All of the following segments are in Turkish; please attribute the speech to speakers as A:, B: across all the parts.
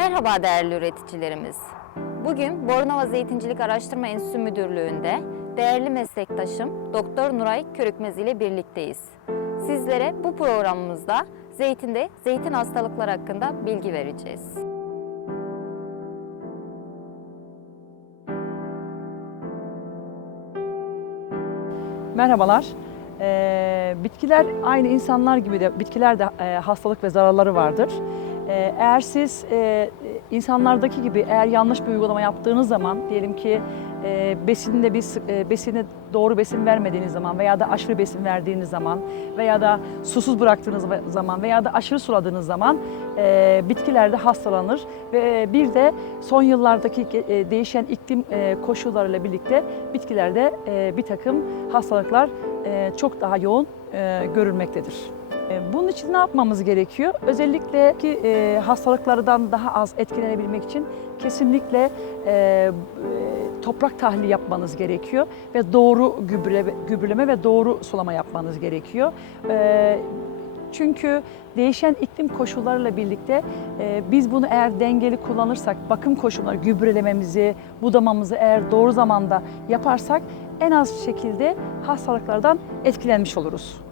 A: Merhaba değerli üreticilerimiz. Bugün Bornova Zeytincilik Araştırma Enstitüsü Müdürlüğü'nde değerli meslektaşım Doktor Nuray Körükmez ile birlikteyiz. Sizlere bu programımızda zeytinde zeytin hastalıkları hakkında bilgi vereceğiz.
B: Merhabalar. Ee, bitkiler aynı insanlar gibi de bitkiler de e, hastalık ve zararları vardır. Ee, eğer siz e, insanlardaki gibi eğer yanlış bir uygulama yaptığınız zaman diyelim ki e, besinde sı- e, doğru besin vermediğiniz zaman veya da aşırı besin verdiğiniz zaman veya da susuz bıraktığınız zaman veya da aşırı suladığınız zaman e, bitkiler de hastalanır ve bir de son yıllardaki e, değişen iklim e, koşullarıyla birlikte bitkilerde e, bir takım hastalıklar e, çok daha yoğun e, görülmektedir. E, Bunun için ne yapmamız gerekiyor? Özellikle ki e, hastalıklardan daha az etkilenebilmek için kesinlikle e, e, toprak tahlili yapmanız gerekiyor ve doğru gübre, gübreleme ve doğru sulama yapmanız gerekiyor. Çünkü değişen iklim koşullarıyla birlikte e, biz bunu eğer dengeli kullanırsak, bakım koşulları, gübrelememizi, budamamızı eğer doğru zamanda yaparsak en az şekilde hastalıklardan etkilenmiş oluruz.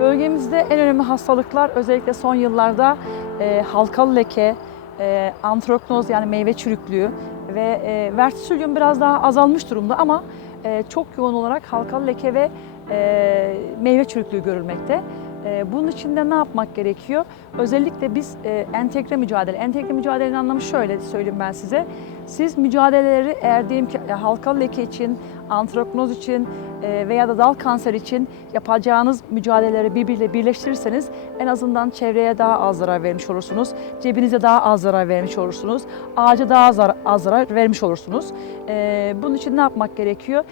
B: Bölgemizde en önemli hastalıklar özellikle son yıllarda e, halkalı leke, e, antraknoz yani meyve çürüklüğü ve e, vertisülyum biraz daha azalmış durumda ama e, çok yoğun olarak halkalı leke ve e, meyve çürüklüğü görülmekte. E, bunun için de ne yapmak gerekiyor? Özellikle biz e, entegre mücadele, entegre mücadelenin anlamı şöyle söyleyeyim ben size. Siz mücadeleleri eğer diyelim ki e, halkalı leke için, antraknoz için e, veya da dal kanser için yapacağınız mücadeleleri birbiriyle birleştirirseniz en azından çevreye daha az zarar vermiş olursunuz. Cebinize daha az zarar vermiş olursunuz. Ağaca daha az, zar- az zarar vermiş olursunuz. E, bunun için ne yapmak gerekiyor?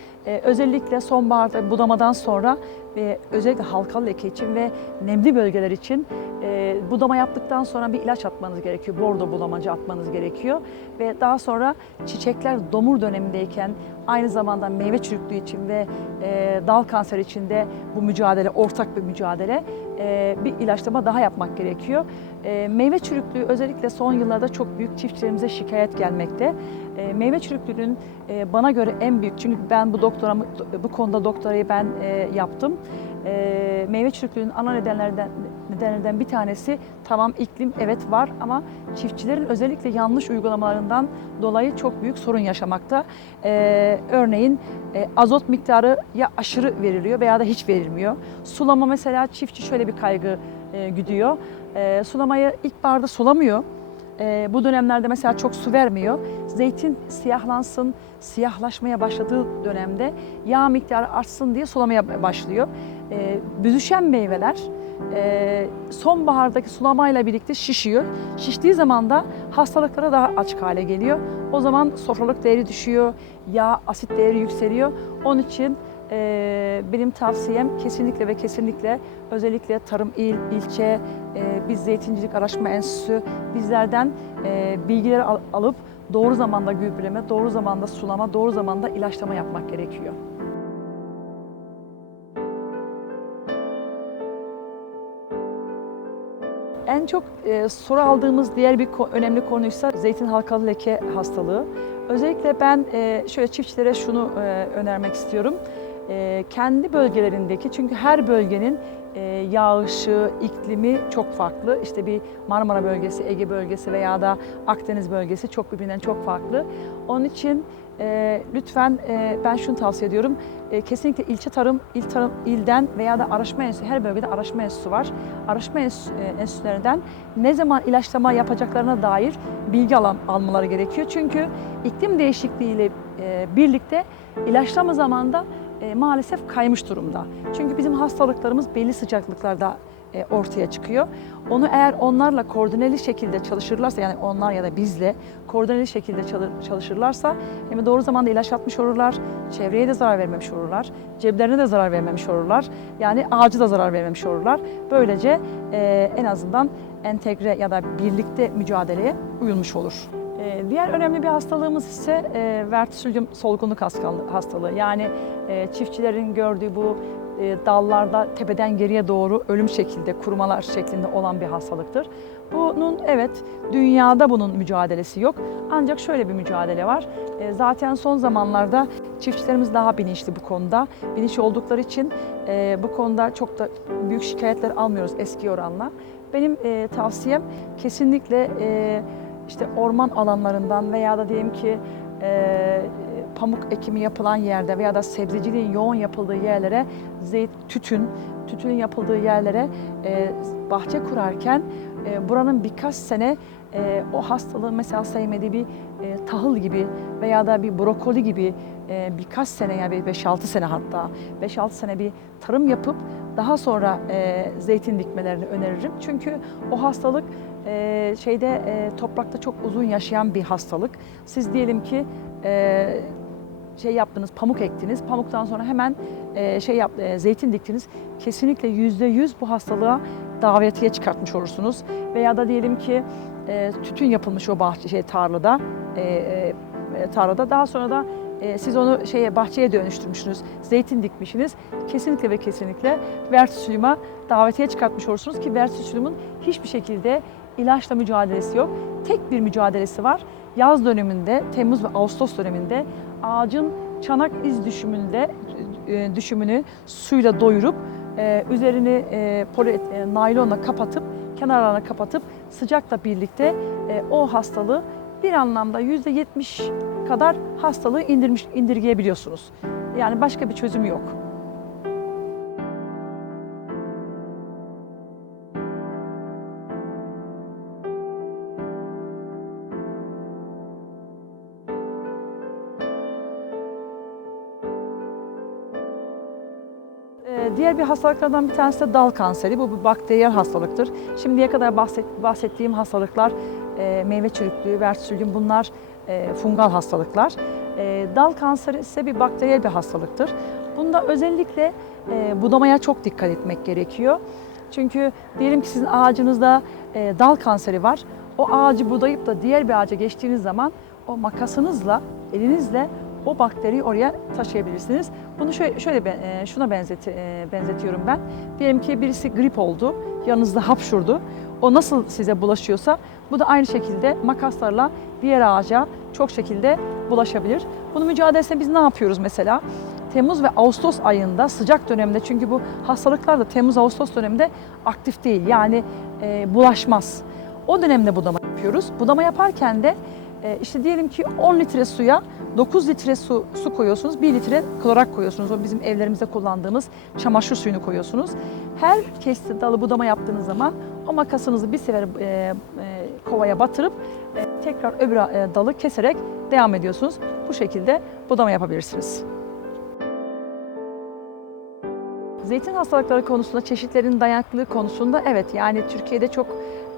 B: Özellikle sonbaharda budamadan sonra ve özellikle halkalı leke için ve nemli bölgeler için budama yaptıktan sonra bir ilaç atmanız gerekiyor. Bordo bulamacı atmanız gerekiyor. Ve daha sonra çiçekler domur dönemindeyken aynı zamanda meyve çürüklüğü için ve e, dal kanseri için de bu mücadele, ortak bir mücadele, e, bir ilaçlama daha yapmak gerekiyor. E, meyve çürüklüğü özellikle son yıllarda çok büyük çiftçilerimize şikayet gelmekte. E, meyve çürüklüğünün e, bana göre en büyük, çünkü ben bu doktoramı, bu konuda doktorayı ben e, yaptım. E, meyve çürüklüğünün ana nedenlerden nedenlerden bir tanesi tamam iklim evet var ama çiftçilerin özellikle yanlış uygulamalarından dolayı çok büyük sorun yaşamakta. E, örneğin e, azot miktarı ya aşırı veriliyor veya da hiç verilmiyor. Sulama mesela çiftçi şöyle bir kaygı e, güdüyor. E, sulamayı ilkbaharda sulamıyor. E, bu dönemlerde mesela çok su vermiyor. Zeytin siyahlansın, siyahlaşmaya başladığı dönemde yağ miktarı artsın diye sulamaya başlıyor. E, büzüşen meyveler e, sonbahardaki sulamayla birlikte şişiyor. Şiştiği zaman da hastalıklara daha açık hale geliyor. O zaman sofralık değeri düşüyor, yağ asit değeri yükseliyor. Onun için e, benim tavsiyem kesinlikle ve kesinlikle özellikle tarım il, ilçe, e, biz Zeytincilik Araştırma Enstitüsü bizlerden e, bilgileri al- alıp doğru zamanda gübreleme, doğru zamanda sulama, doğru zamanda ilaçlama yapmak gerekiyor. En çok e, soru aldığımız diğer bir ko- önemli konuysa zeytin halkalı leke hastalığı. Özellikle ben e, şöyle çiftçilere şunu e, önermek istiyorum. E, kendi bölgelerindeki çünkü her bölgenin e, yağışı, iklimi çok farklı. İşte bir Marmara bölgesi, Ege bölgesi veya da Akdeniz bölgesi çok birbirinden çok farklı. Onun için e, lütfen ben şunu tavsiye ediyorum. Kesinlikle ilçe tarım, il tarım, ilden veya da araştırma enstitüsü, her bölgede araştırma enstitüsü var. Araştırma enstitü- enstitülerinden ne zaman ilaçlama yapacaklarına dair bilgi alan, almaları gerekiyor. Çünkü iklim değişikliğiyle e, birlikte ilaçlama zamanında e, maalesef kaymış durumda. Çünkü bizim hastalıklarımız belli sıcaklıklarda e, ortaya çıkıyor. Onu eğer onlarla koordineli şekilde çalışırlarsa yani onlar ya da bizle koordineli şekilde çalı- çalışırlarsa hem doğru zamanda ilaç atmış olurlar, çevreye de zarar vermemiş olurlar, ceplerine de zarar vermemiş olurlar. Yani ağacı da zarar vermemiş olurlar. Böylece e, en azından entegre ya da birlikte mücadeleye uyulmuş olur. E, Diğer önemli bir hastalığımız ise e, vertisülyum solgunluk hastalığı. Yani e, çiftçilerin gördüğü bu e, dallarda tepeden geriye doğru ölüm şekilde, kurumalar şeklinde olan bir hastalıktır. Bunun evet dünyada bunun mücadelesi yok. Ancak şöyle bir mücadele var. Zaten son zamanlarda çiftçilerimiz daha bilinçli bu konuda. Bilinçli oldukları için bu konuda çok da büyük şikayetler almıyoruz eski oranla. Benim tavsiyem kesinlikle işte orman alanlarından veya da diyelim ki e, pamuk ekimi yapılan yerde veya da sebzeciliğin yoğun yapıldığı yerlere zeyt, tütün, tütünün yapıldığı yerlere e, bahçe kurarken e, buranın birkaç sene e, o hastalığı mesela sevmediği bir e, tahıl gibi veya da bir brokoli gibi e, birkaç sene yani 5-6 sene hatta 5-6 sene bir tarım yapıp daha sonra e, zeytin dikmelerini öneririm. Çünkü o hastalık e, şeyde e, toprakta çok uzun yaşayan bir hastalık. Siz diyelim ki e, şey yaptınız, pamuk ektiniz. Pamuktan sonra hemen e, şey yap, e, zeytin diktiniz. Kesinlikle yüzde yüz bu hastalığa davetiye çıkartmış olursunuz. Veya da diyelim ki e, tütün yapılmış o bahçe şey tarlada, e, e, tarlada. Daha sonra da e, siz onu şeye bahçeye dönüştürmüşsünüz. Zeytin dikmişsiniz. Kesinlikle ve kesinlikle vertisülüma davetiye çıkartmış olursunuz ki vertisülümün hiçbir şekilde ilaçla mücadelesi yok. Tek bir mücadelesi var. Yaz döneminde, Temmuz ve Ağustos döneminde ağacın çanak iz düşümünde e, düşümünü suyla doyurup e, üzerini e, naylonla kapatıp kenarlarına kapatıp sıcakla birlikte o hastalığı bir anlamda yüzde yetmiş kadar hastalığı indirmiş indirgeyebiliyorsunuz. Yani başka bir çözüm yok. Diğer bir hastalıklardan bir tanesi de dal kanseri. Bu bir bakteriyel hastalıktır. Şimdiye kadar bahset- bahsettiğim hastalıklar e, meyve çürüklüğü, vertisülün bunlar e, fungal hastalıklar. E, dal kanseri ise bir bakteriyel bir hastalıktır. Bunda özellikle budamaya çok dikkat etmek gerekiyor. Çünkü diyelim ki sizin ağacınızda dal kanseri var. O ağacı budayıp da diğer bir ağaca geçtiğiniz zaman o makasınızla, elinizle o bakteriyi oraya taşıyabilirsiniz. Bunu şöyle, şöyle e, şuna benzet, e, benzetiyorum ben. Diyelim ki birisi grip oldu, yanınızda hapşurdu. O nasıl size bulaşıyorsa bu da aynı şekilde makaslarla diğer ağaca çok şekilde bulaşabilir. Bunun mücadelesinde biz ne yapıyoruz mesela? Temmuz ve Ağustos ayında sıcak dönemde çünkü bu hastalıklar da Temmuz-Ağustos döneminde aktif değil yani e, bulaşmaz. O dönemde budama yapıyoruz. Budama yaparken de e, işte diyelim ki 10 litre suya 9 litre su, su koyuyorsunuz, 1 litre klorak koyuyorsunuz. O bizim evlerimizde kullandığımız çamaşır suyunu koyuyorsunuz. Her kesti dalı budama yaptığınız zaman o makasınızı bir sefer e, e, kovaya batırıp e, tekrar öbür e, dalı keserek devam ediyorsunuz. Bu şekilde budama yapabilirsiniz. Zeytin hastalıkları konusunda çeşitlerin dayanıklılığı konusunda evet yani Türkiye'de çok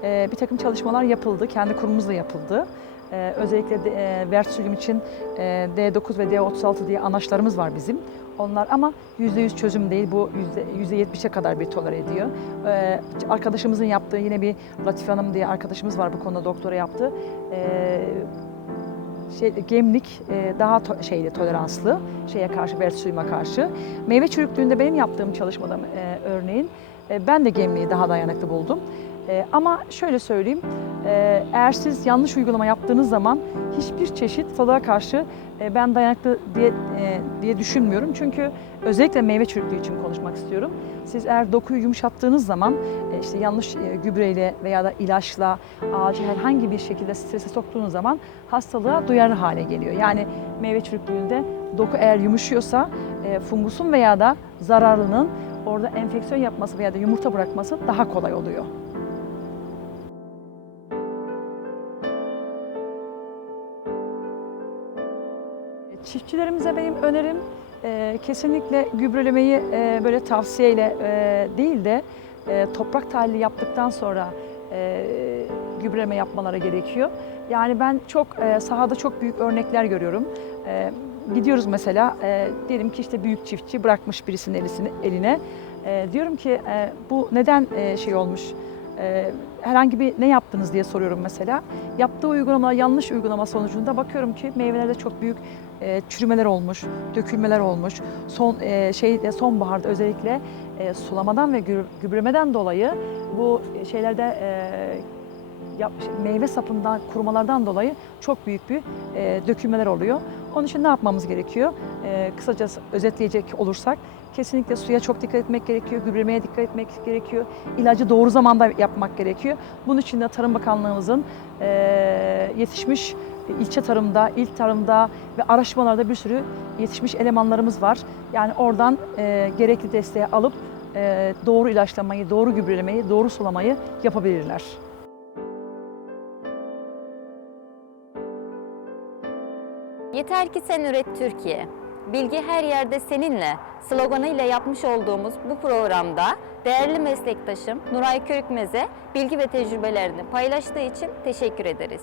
B: e, bir takım çalışmalar yapıldı. Kendi kurumumuzla yapıldı. E, özellikle de, e, için e, D9 ve D36 diye anaçlarımız var bizim. Onlar ama %100 çözüm değil. Bu yüzde 70'e kadar bir tolere ediyor. E, arkadaşımızın yaptığı yine bir Latife Hanım diye arkadaşımız var bu konuda doktora yaptı. E, şey, gemlik e, daha to- şeyli toleranslı şeye karşı vertisuyuma karşı. Meyve çürüklüğünde benim yaptığım çalışmada e, örneğin e, ben de gemliği daha dayanıklı buldum. E, ama şöyle söyleyeyim, eğer siz yanlış uygulama yaptığınız zaman hiçbir çeşit hastalığa karşı e, ben dayanıklı diye e, diye düşünmüyorum. Çünkü özellikle meyve çürüklüğü için konuşmak istiyorum. Siz eğer dokuyu yumuşattığınız zaman e, işte yanlış gübreyle veya da ilaçla ağacı herhangi bir şekilde strese soktuğunuz zaman hastalığa duyarlı hale geliyor. Yani meyve çürüklüğünde doku eğer yumuşuyorsa fungusun veya da zararlının orada enfeksiyon yapması veya da yumurta bırakması daha kolay oluyor. Çiftçilerimize benim önerim e, kesinlikle gübrelemeyi e, böyle tavsiyeyle e, değil de e, toprak tahlili yaptıktan sonra e, gübreleme yapmaları gerekiyor. Yani ben çok e, sahada çok büyük örnekler görüyorum. E, gidiyoruz mesela e, diyelim ki işte büyük çiftçi bırakmış birisinin elisini, eline. E, diyorum ki e, bu neden e, şey olmuş? e, herhangi bir ne yaptınız diye soruyorum mesela. Yaptığı uygulama yanlış uygulama sonucunda bakıyorum ki meyvelerde çok büyük e, çürümeler olmuş, dökülmeler olmuş. Son e, şeyde sonbaharda özellikle e, sulamadan ve gü- gübremeden dolayı bu şeylerde e, yap- şey, meyve sapından kurumalardan dolayı çok büyük bir e, dökülmeler oluyor. Onun için ne yapmamız gerekiyor? E, kısaca özetleyecek olursak kesinlikle suya çok dikkat etmek gerekiyor, gübremeye dikkat etmek gerekiyor, ilacı doğru zamanda yapmak gerekiyor. Bunun için de Tarım Bakanlığımızın e, yetişmiş ilçe tarımda, il tarımda ve araştırmalarda bir sürü yetişmiş elemanlarımız var. Yani oradan e, gerekli desteği alıp e, doğru ilaçlamayı, doğru gübrelemeyi, doğru sulamayı yapabilirler.
A: Yeter ki sen üret Türkiye. Bilgi her yerde seninle sloganıyla yapmış olduğumuz bu programda değerli meslektaşım Nuray Körükmez'e bilgi ve tecrübelerini paylaştığı için teşekkür ederiz.